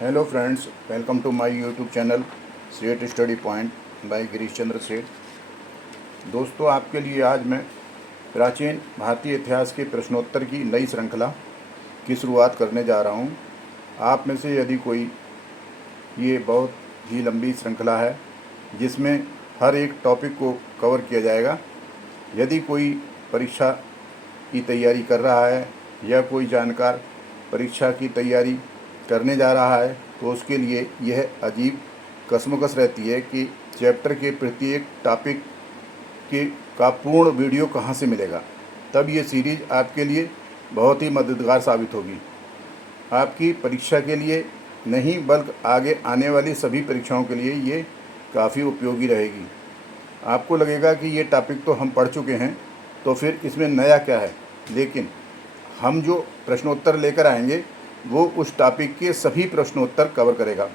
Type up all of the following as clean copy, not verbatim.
Hello friends, welcome to my YouTube channel Seth study point by Girish Chandra Seth. दोस्तों, आपके लिए आज मैं प्राचीन भारतीय इतिहास के प्रश्नोत्तर की नई श्रृंखला की शुरुआत करने जा रहा हूं। आप में से यदि कोई, ये बहुत ही लंबी श्रृंखला है जिसमें हर एक टॉपिक को कवर किया जाएगा। यदि कोई परीक्षा की तैयारी कर रहा है या कोई जानकार परीक्षा की तैयारी करने जा रहा है तो उसके लिए यह अजीब कशमकश रहती है कि चैप्टर के प्रत्येक टॉपिक के का पूर्ण वीडियो कहाँ से मिलेगा। तब ये सीरीज़ आपके लिए बहुत ही मददगार साबित होगी। आपकी परीक्षा के लिए नहीं बल्कि आगे आने वाली सभी परीक्षाओं के लिए ये काफ़ी उपयोगी रहेगी। आपको लगेगा कि ये टॉपिक तो हम पढ़ चुके हैं, तो फिर इसमें नया क्या है, लेकिन हम जो प्रश्नोत्तर लेकर आएंगे वो उस टॉपिक के सभी प्रश्नोत्तर कवर करेगा।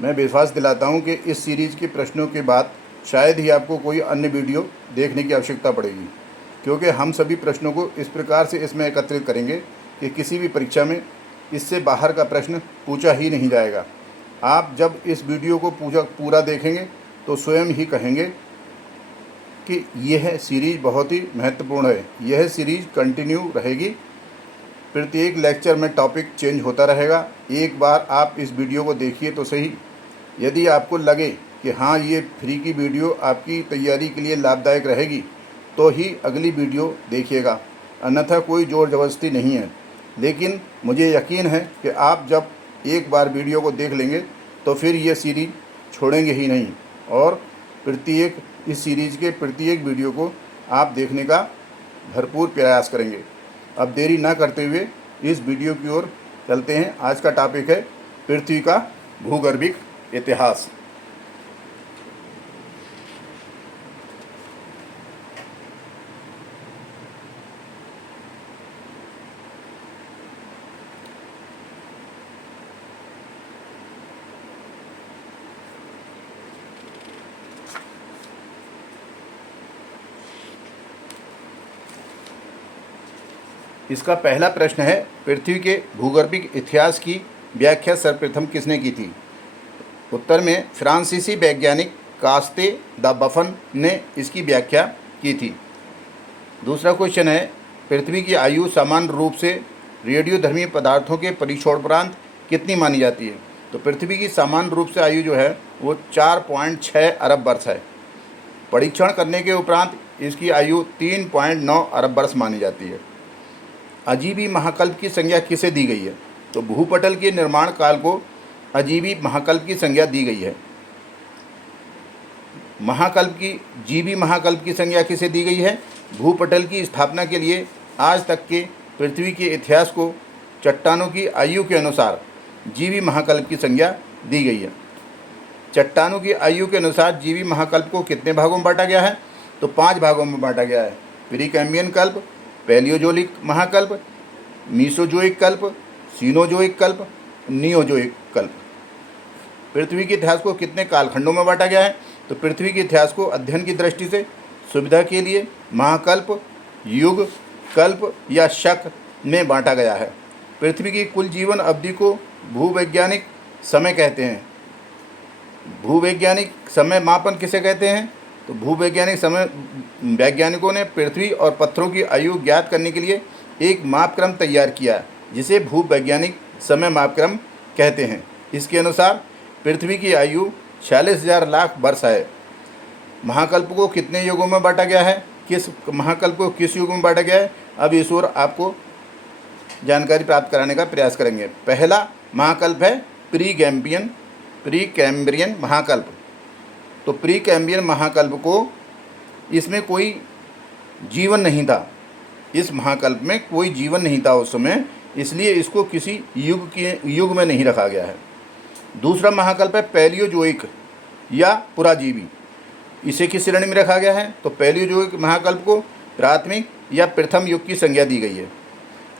मैं विश्वास दिलाता हूं कि इस सीरीज़ के प्रश्नों के बाद शायद ही आपको कोई अन्य वीडियो देखने की आवश्यकता पड़ेगी, क्योंकि हम सभी प्रश्नों को इस प्रकार से इसमें एकत्रित करेंगे कि किसी भी परीक्षा में इससे बाहर का प्रश्न पूछा ही नहीं जाएगा। आप जब इस वीडियो को पूरा देखेंगे तो स्वयं ही कहेंगे कि यह सीरीज़ बहुत ही महत्वपूर्ण है। यह सीरीज़ कंटिन्यू रहेगी, प्रत्येक लेक्चर में टॉपिक चेंज होता रहेगा। एक बार आप इस वीडियो को देखिए तो सही। यदि आपको लगे कि हाँ, ये फ्री की वीडियो आपकी तैयारी के लिए लाभदायक रहेगी तो ही अगली वीडियो देखिएगा, अन्यथा कोई ज़ोर ज़बरदस्ती नहीं है। लेकिन मुझे यकीन है कि आप जब एक बार वीडियो को देख लेंगे तो फिर ये सीरीज़ छोड़ेंगे ही नहीं, और इस सीरीज़ के प्रत्येक वीडियो को आप देखने का भरपूर प्रयास करेंगे। अब देरी ना करते हुए इस वीडियो की ओर चलते हैं। आज का टॉपिक है पृथ्वी का भूगर्भिक इतिहास। इसका पहला प्रश्न है, पृथ्वी के भूगर्भिक इतिहास की व्याख्या सर्वप्रथम किसने की थी? उत्तर में फ्रांसीसी वैज्ञानिक कास्ते द बफन ने इसकी व्याख्या की थी। दूसरा क्वेश्चन है, पृथ्वी की आयु सामान्य रूप से रेडियोधर्मी पदार्थों के परीक्षणोपरांत कितनी मानी जाती है? तो पृथ्वी की सामान्य रूप से आयु जो है वो 4.6 अरब वर्ष है। परीक्षण करने के उपरांत इसकी आयु 3.9 अरब वर्ष मानी जाती है। अजीबी महाकल्प की संज्ञा किसे दी गई है? तो भूपटल के निर्माण काल को अजीबी महाकल्प की संज्ञा दी गई है। जीवी महाकल्प की संज्ञा किसे दी गई है? भूपटल की स्थापना के लिए आज तक के पृथ्वी के इतिहास को चट्टानों की आयु के अनुसार जीवी महाकल्प की संज्ञा दी गई है। चट्टानों की आयु के अनुसार जीवी महाकल्प को कितने भागों में बांटा गया है? तो 5 भागों में बांटा गया है। प्रीकैम्बियन कल्प, पैलियोजोइक महाकल्प, मीसोजोइक कल्प, सीनोजोइक कल्प, नियोजोइक कल्प। पृथ्वी के इतिहास को कितने कालखंडों में बांटा गया है? तो पृथ्वी के इतिहास को अध्ययन की दृष्टि से सुविधा के लिए महाकल्प, युग, कल्प या शक में बांटा गया है। पृथ्वी की कुल जीवन अवधि को भूवैज्ञानिक समय कहते हैं। भूवैज्ञानिक समय मापन किसे कहते हैं? तो भूवैज्ञानिक समय वैज्ञानिकों ने पृथ्वी और पत्थरों की आयु ज्ञात करने के लिए एक मापक्रम तैयार किया, जिसे भूवैज्ञानिक समय मापक्रम कहते हैं। इसके अनुसार पृथ्वी की आयु 46,000 लाख वर्ष है। महाकल्प को कितने युगों में बांटा गया है? किस महाकल्प को किस युग में बांटा गया है? अब इस ओर आपको जानकारी प्राप्त कराने का प्रयास करेंगे। पहला महाकल्प है प्रीकैम्ब्रियन महाकल्प। तो प्रीकैम्ब्रियन महाकल्प को, इसमें कोई जीवन नहीं था। इस महाकल्प में कोई जीवन नहीं था उस समय, इसलिए इसको किसी युग में नहीं रखा गया है। दूसरा महाकल्प है पैलियोजोइक या पुराजीवी। इसे किस श्रेणी में रखा गया है? तो पैलियोजोइक महाकल्प को प्राथमिक या प्रथम युग की संज्ञा दी गई है।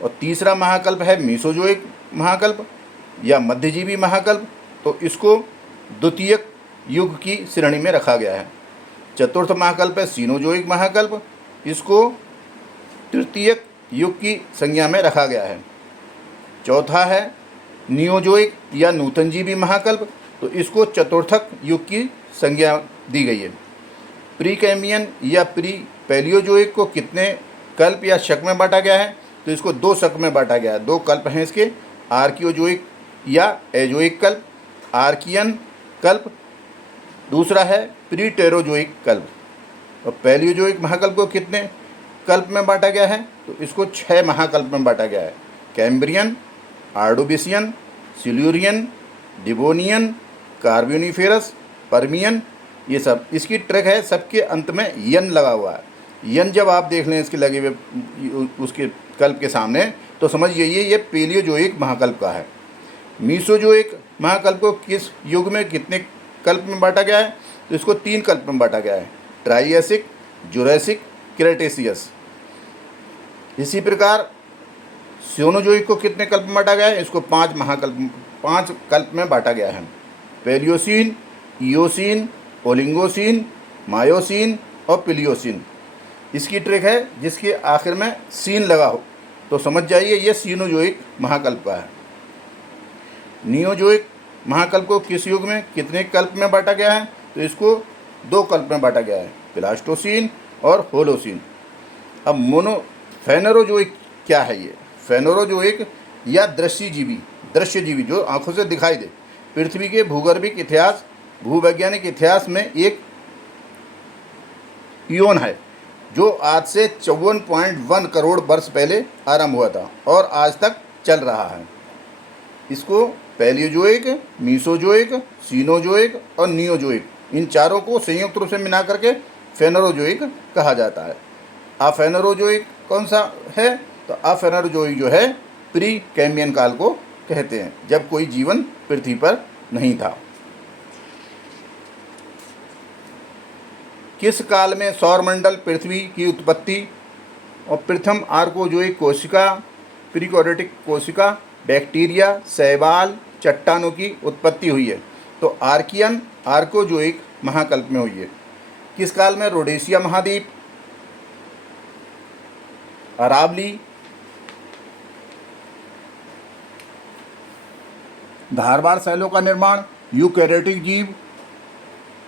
और तीसरा महाकल्प है मीसोजोइक महाकल्प या मध्यजीवी महाकल्प, तो इसको द्वितीयक युग की श्रेणी में रखा गया है। चतुर्थ महाकल्प है सीनोजोइक महाकल्प, इसको तृतीयक युग की संज्ञा में रखा गया है। चौथा है नियोजोइक या नूतनजीवी महाकल्प, तो इसको चतुर्थक युग की संज्ञा दी गई है। प्री कैम्बियन या प्री पैलियोजोइक को कितने कल्प या शक में बांटा गया है, तो इसको 2 शक में बांटा गया है। 2 कल्प हैं इसके, आर्कियोजोइक या एजोइक कल्प, आर्कियन कल्प, दूसरा है प्री टेरोजोइक कल्प। और पैलियोजोइक महाकल्प को कितने कल्प में बांटा गया है, तो इसको 6 महाकल्प में बांटा गया है। Cambrian, Ordovician, Silurian, Devonian, Carboniferous, Permian, ये सब। इसकी ट्रिक है, सबके अंत में यन लगा हुआ है। यन जब आप देख लें इसके लगे हुए उसके कल्प के सामने, तो समझ जाइए ये पैलियोजोइक महाकल्प का है। मीसोजोइक महाकल्प को किस युग में कितने कल्प में बांटा गया है, तो इसको 3 कल्प में बांटा गया है, ट्राइएसिक, जुरैसिक, क्रेटेशियस। इसी प्रकार सियोनोजोइक को कितने कल्प में बांटा गया है, इसको 5 कल्प में बांटा गया है, पैलियोसीन, इयोसीन, ओलिंगोसीन, मायोसीन और प्लियोसीन। इसकी ट्रिक है, जिसके आखिर में सीन लगा हो तो समझ जाइए ये सीनोजोइक महाकल्प का है। नियोजोइक महाकल्प को किस युग में कितने कल्प में बांटा गया है, तो इसको 2 कल्प में बांटा गया है, प्लास्टोसीन और होलोसीन। अब फेनरोजोइक क्या है ये? फेनरोजोइक या दृश्यजीवी जो आंखों से दिखाई दे, पृथ्वी के भूगर्भिक इतिहास, भूवैज्ञानिक इतिहास में एक इयोन है जो आज से 54.1 करोड़ वर्ष पहले आरंभ हुआ था और आज तक चल रहा है। इसको पैलियोजोइक, मीसोजोइक, सीनोजोइक और नियोजोइक, इन चारों को संयुक्त रूप से मिला करके फेनरोजोइक कहा जाता है। फेनरोजोइक कौन सा है, तो फेनरोजोइक जो है प्री कैम्बियन काल को कहते हैं, जब कोई जीवन पृथ्वी पर नहीं था। किस काल में सौरमंडल, पृथ्वी की उत्पत्ति और प्रथम आर्कोजोइक कोशिका, प्रीकोरेटिक कोशिका, बैक्टीरिया, शैवाल, चट्टानों की उत्पत्ति हुई है, तो आर्कियन आर्कोजोइक महाकल्प में हुई है। किस काल में रोडेशिया महाद्वीप, अरावली, धारवाड़ शैलों का निर्माण, यूकैरियोटिक जीव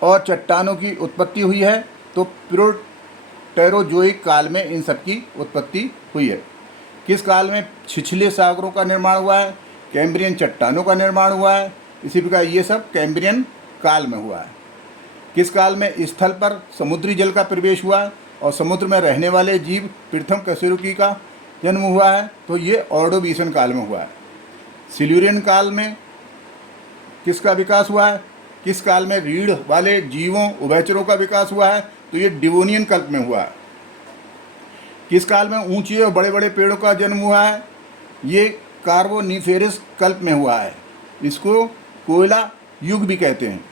और चट्टानों की उत्पत्ति हुई है, तो प्रोटेरोजोइक काल में इन सब की उत्पत्ति हुई है। किस काल में छिछले सागरों का निर्माण हुआ है, कैम्ब्रियन चट्टानों का निर्माण हुआ है। इसी प्रकार ये सब कैम्ब्रियन काल में हुआ है। किस काल में स्थल पर समुद्री जल का प्रवेश हुआ है और समुद्र में रहने वाले जीव प्रथम कशेरुकी का जन्म हुआ है, तो ये ऑर्डोविशियन काल में हुआ है। सिल्यूरियन काल में किसका विकास हुआ है, किस काल में रीढ़ वाले जीवों उभयचरों का विकास हुआ है, तो ये डिवोनियन कल्प में हुआ है। किस काल में ऊंचे और बड़े बड़े पेड़ों का जन्म हुआ है, ये कार्बोनिफेरस कल्प में हुआ है, इसको कोयला युग भी कहते हैं।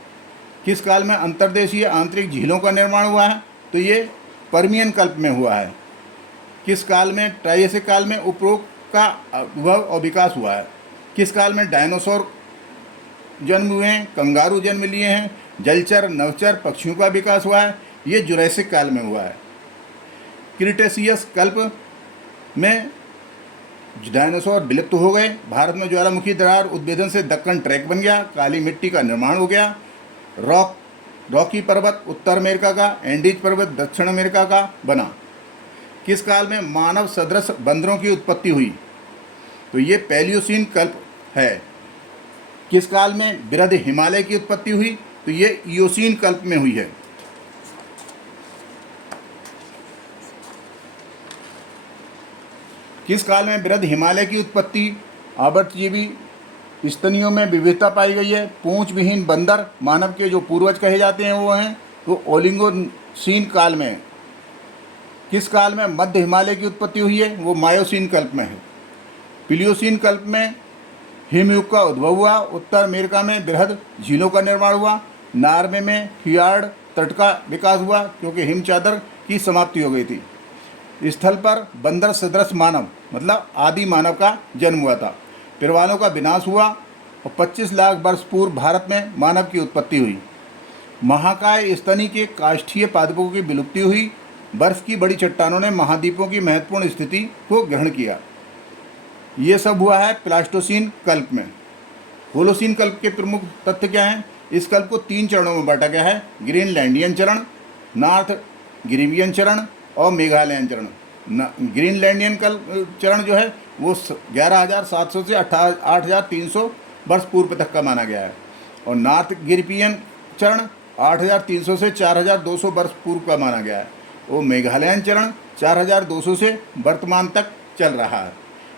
किस काल में अंतर्देशीय आंतरिक झीलों का निर्माण हुआ है, तो ये पर्मियन कल्प में हुआ है। किस काल में ट्राइएसिक काल में उपरोक्त का उद्भव और विकास हुआ है। किस काल में डायनासोर जन्म हुए हैं, कंगारू जन्म लिए हैं, जलचर नवचर पक्षियों का विकास हुआ है, ये जुरैसिक काल में हुआ है। क्रिटेशियस कल्प में डायनासोर विलुप्त हो गए, भारत में ज्वालामुखी दरार उद्भेदन से दक्कन ट्रैक बन गया, काली मिट्टी का निर्माण हो गया, रॉकी पर्वत उत्तर अमेरिका का, एंडीज पर्वत दक्षिण अमेरिका का बना। किस काल में मानव सदृश बंदरों की उत्पत्ति हुई, तो ये पैलियोसीन कल्प है। किस काल में बृहद हिमालय की उत्पत्ति हुई, तो ये इयोसीन कल्प में हुई है। किस काल में बृहद हिमालय की उत्पत्ति, आवर्तजीवी स्तनियों में विविधता पाई गई है, पूंछ विहीन बंदर मानव के जो पूर्वज कहे जाते हैं वो हैं, तो ओलिंगोसीन काल में। किस काल में मध्य हिमालय की उत्पत्ति हुई है, वो मायोसीन कल्प में है। प्लियोसीन कल्प में हिमयुग का उद्भव हुआ, उत्तर अमेरिका में बृहद झीलों का निर्माण हुआ, नॉर्वे में फियार्ड तट का विकास हुआ क्योंकि हिम चादर की समाप्ति हो गई थी। स्थल पर बंदर सदृश मानव मतलब आदि मानव का जन्म हुआ था। पिरवालों का विनाश हुआ और 25 लाख वर्ष पूर्व भारत में मानव की उत्पत्ति हुई। महाकाय स्तनी के काष्ठीय पादपों की विलुप्ति हुई। बर्फ की बड़ी चट्टानों ने महाद्वीपों की महत्वपूर्ण स्थिति को ग्रहण किया। ये सब हुआ है प्लास्टोसीन कल्प में। होलोसीन कल्प के प्रमुख तथ्य क्या हैं? इस कल्प को 3 चरणों में बांटा गया है: ग्रीनलैंडियन चरण, नॉर्थ ग्रीवियन चरण और मेघालयन चरण। ग्रीनलैंडियन कल्प चरण जो है वो 11,700 से 8,300 वर्ष पूर्व तक का माना गया है, और नॉर्थ गिरिपियन चरण 8,300 से 4,200 वर्ष पूर्व का माना गया है, और मेघालयन चरण 4,200 से वर्तमान तक चल रहा है।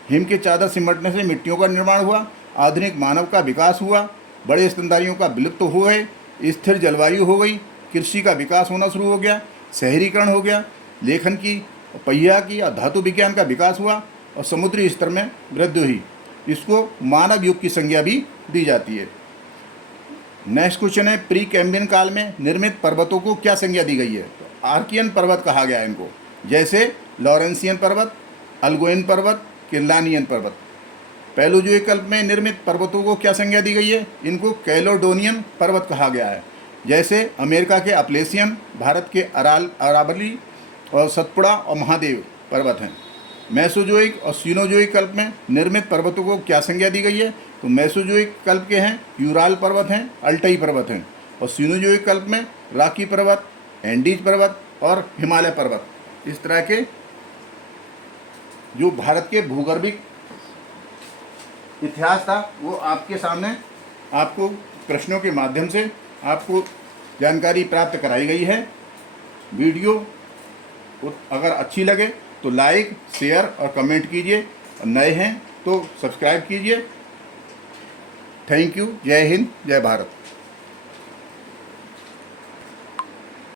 हिम के चादर सिमटने से मिट्टियों का निर्माण हुआ, आधुनिक मानव का विकास हुआ, बड़े स्तनधारियों का विलुप्त हो गए, स्थिर जलवायु हो गई, कृषि का विकास होना शुरू हो गया, शहरीकरण हो गया, लेखन की, पहिया की और धातु विज्ञान का विकास हुआ, और समुद्री स्तर में वृद्धि हुई। इसको मानव युग की संज्ञा भी दी जाती है। नेक्स्ट क्वेश्चन है, प्री कैम्ब्रियन काल में निर्मित पर्वतों को क्या संज्ञा दी गई है? तो आर्कियन पर्वत कहा गया है इनको, जैसे लॉरेंसियन पर्वत, अल्गोइन पर्वत, किर्लानियन पर्वत। पैलोजोइक कल्प में निर्मित पर्वतों को क्या संज्ञा दी गई है? इनको कैलोडोनियन पर्वत कहा गया है, जैसे अमेरिका के अपलेशियन, भारत के अरावली और सतपुड़ा और महादेव पर्वत हैं। मेसोजोइक और सीनोजोइक कल्प में निर्मित पर्वतों को क्या संज्ञा दी गई है? तो मेसोजोइक कल्प के हैं यूराल पर्वत हैं, अल्टाई पर्वत हैं, और सीनोजोइक कल्प में रॉकी पर्वत, एंडीज पर्वत और हिमालय पर्वत। इस तरह के जो भारत के भूगर्भिक इतिहास था वो आपके सामने आपको प्रश्नों के माध्यम से आपको जानकारी प्राप्त कराई गई है। वीडियो अगर अच्छी लगे तो लाइक, शेयर और कमेंट कीजिए, और नए हैं तो सब्सक्राइब कीजिए। Thank you. जय हिंद, जय भारत।